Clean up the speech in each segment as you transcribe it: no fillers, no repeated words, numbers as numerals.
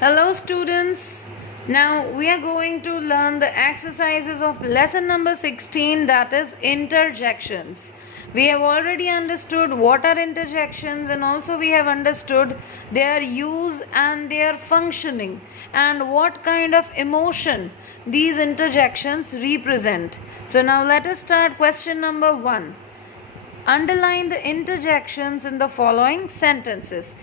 Hello students. Now we are going to learn the exercises of lesson number 16, that is interjections. We have already understood what are interjections, and also we have understood their use and their functioning and what kind of emotion these interjections represent. So now let us start question number 1. Underline the interjections in the following sentences.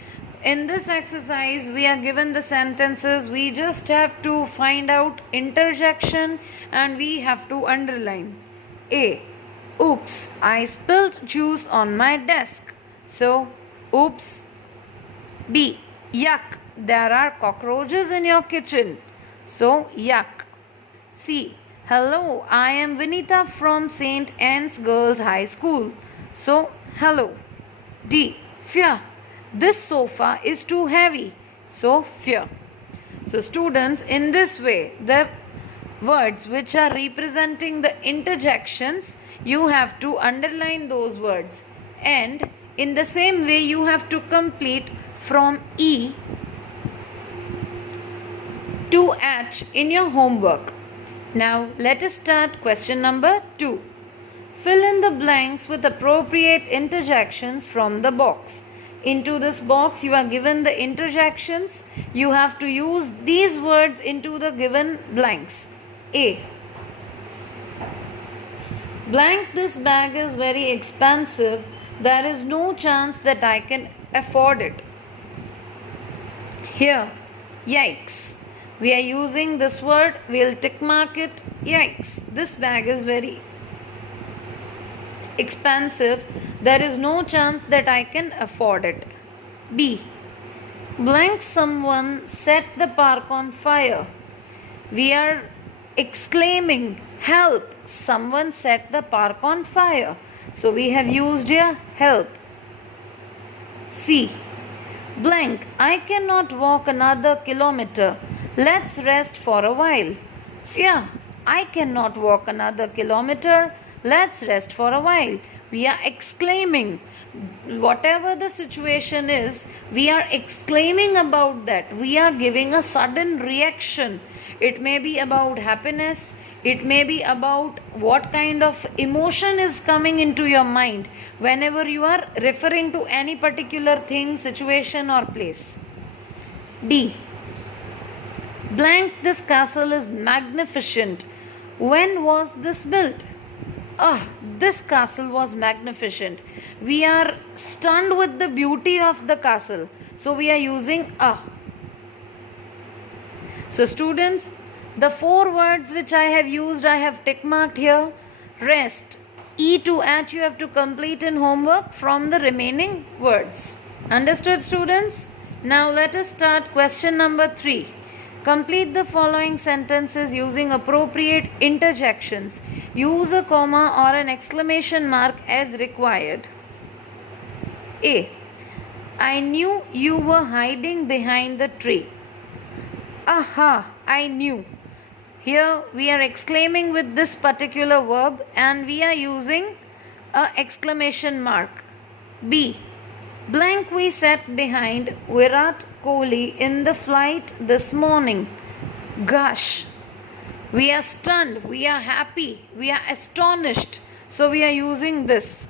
In this exercise, we are given the sentences. We just have to find out interjection and we have to underline. A. Oops, I spilled juice on my desk. So, oops. B. Yuck, there are cockroaches in your kitchen. So, yuck. C. Hello, I am Vinita from St. Anne's Girls High School. So, hello. D. Fear. This sofa is too heavy. So, fear. So, students, in this way, the words which are representing the interjections, you have to underline those words. And in the same way, you have to complete from E to H in your homework. Now, let us start question number 2. Fill in the blanks with appropriate interjections from the box. Into this box, you are given the interjections. You have to use these words into the given blanks. A. Blank, this bag is very expensive. There is no chance that I can afford it. Here, yikes. We are using this word. We'll tick mark it. Yikes. This bag is very expensive. There is no chance that I can afford it. B. Blank, someone set the park on fire. We are exclaiming, help, someone set the park on fire. So we have used here help. C. Blank, I cannot walk another kilometer. Let's rest for a while. Fear, I cannot walk another kilometer. Let's rest for a while. We are exclaiming. Whatever the situation is, we are exclaiming about that. We are giving a sudden reaction. It may be about happiness. It may be about what kind of emotion is coming into your mind whenever you are referring to any particular thing, situation, or place. D. Blank, this castle is magnificent. When was this built? This castle was magnificent. We are stunned with the beauty of the castle. So we are using a. So students, the 4 words which I have used, I have tick marked here. Rest. E to H you have to complete in homework from the remaining words. Understood, students? Now let us start question number 3. Complete the following sentences using appropriate interjections. Use a comma or an exclamation mark as required. A. I knew you were hiding behind the tree. Aha, I knew. Here we are exclaiming with this particular verb and we are using a exclamation mark. B. Blank, we sat behind Virat Kohli in the flight this morning. Gosh, we are stunned, we are happy, we are astonished. So we are using this.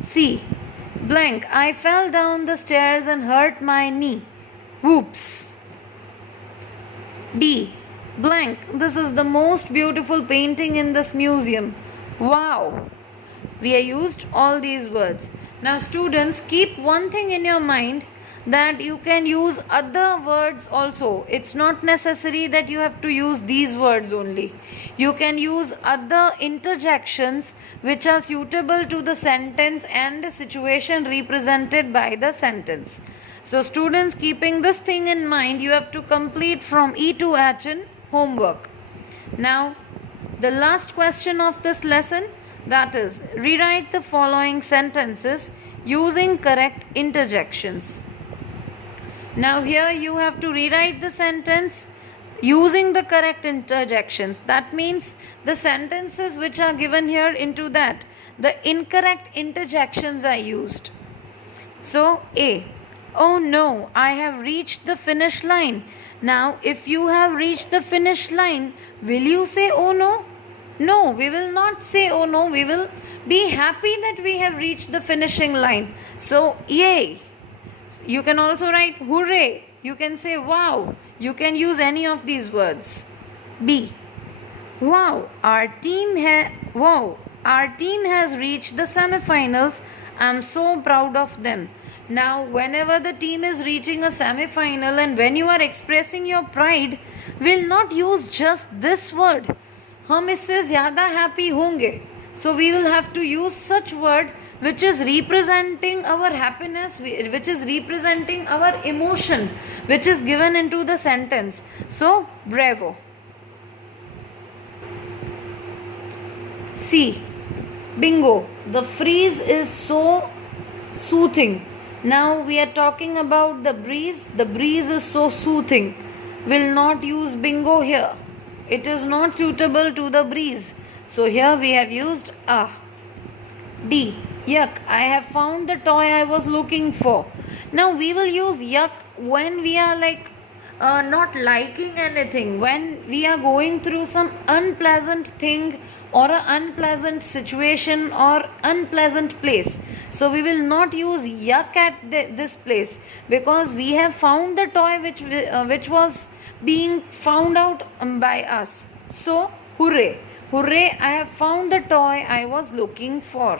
C. Blank, I fell down the stairs and hurt my knee. Whoops. D. Blank, this is the most beautiful painting in this museum. Wow. We have used all these words. Now students, keep one thing in your mind, that you can use other words also. It's not necessary that you have to use these words only. You can use other interjections which are suitable to the sentence and the situation represented by the sentence. So students, keeping this thing in mind, you have to complete from E to H in homework. Now the last question of this lesson, that is, rewrite the following sentences using correct interjections. Now here you have to rewrite the sentence using the correct interjections. That means the sentences which are given here, into that the incorrect interjections are used. So A. Oh no, I have reached the finish line. Now, if you have reached the finish line, will you say oh no? No, we will not say oh no. We will be happy that we have reached the finishing line. So, yay. You can also write hooray. You can say wow. You can use any of these words. B. Wow, our team has reached the semifinals. I'm so proud of them. Now, whenever the team is reaching a semifinal and when you are expressing your pride, will not use just this word. हम इससे ज़्यादा happy होंगे. So we will have to use such word which is representing our happiness, which is representing our emotion, which is given into the sentence. So, bravo. C. Bingo. The freeze is so soothing. Now we are talking about the breeze. The breeze is so soothing. Will not use bingo here. It is not suitable to the breeze. So here we have used a. D. Yuck. I have found the toy I was looking for. Now we will use yuck when we are not liking anything, when we are going through some unpleasant thing or an unpleasant situation or unpleasant place. So we will not use yuck at this place, because we have found the toy which was being found out by us. So hooray, hooray, I have found the toy I was looking for.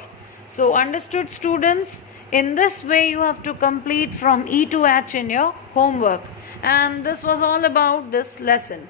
So understood, students? In this way you have to complete from E to H in your homework. And this was all about this lesson.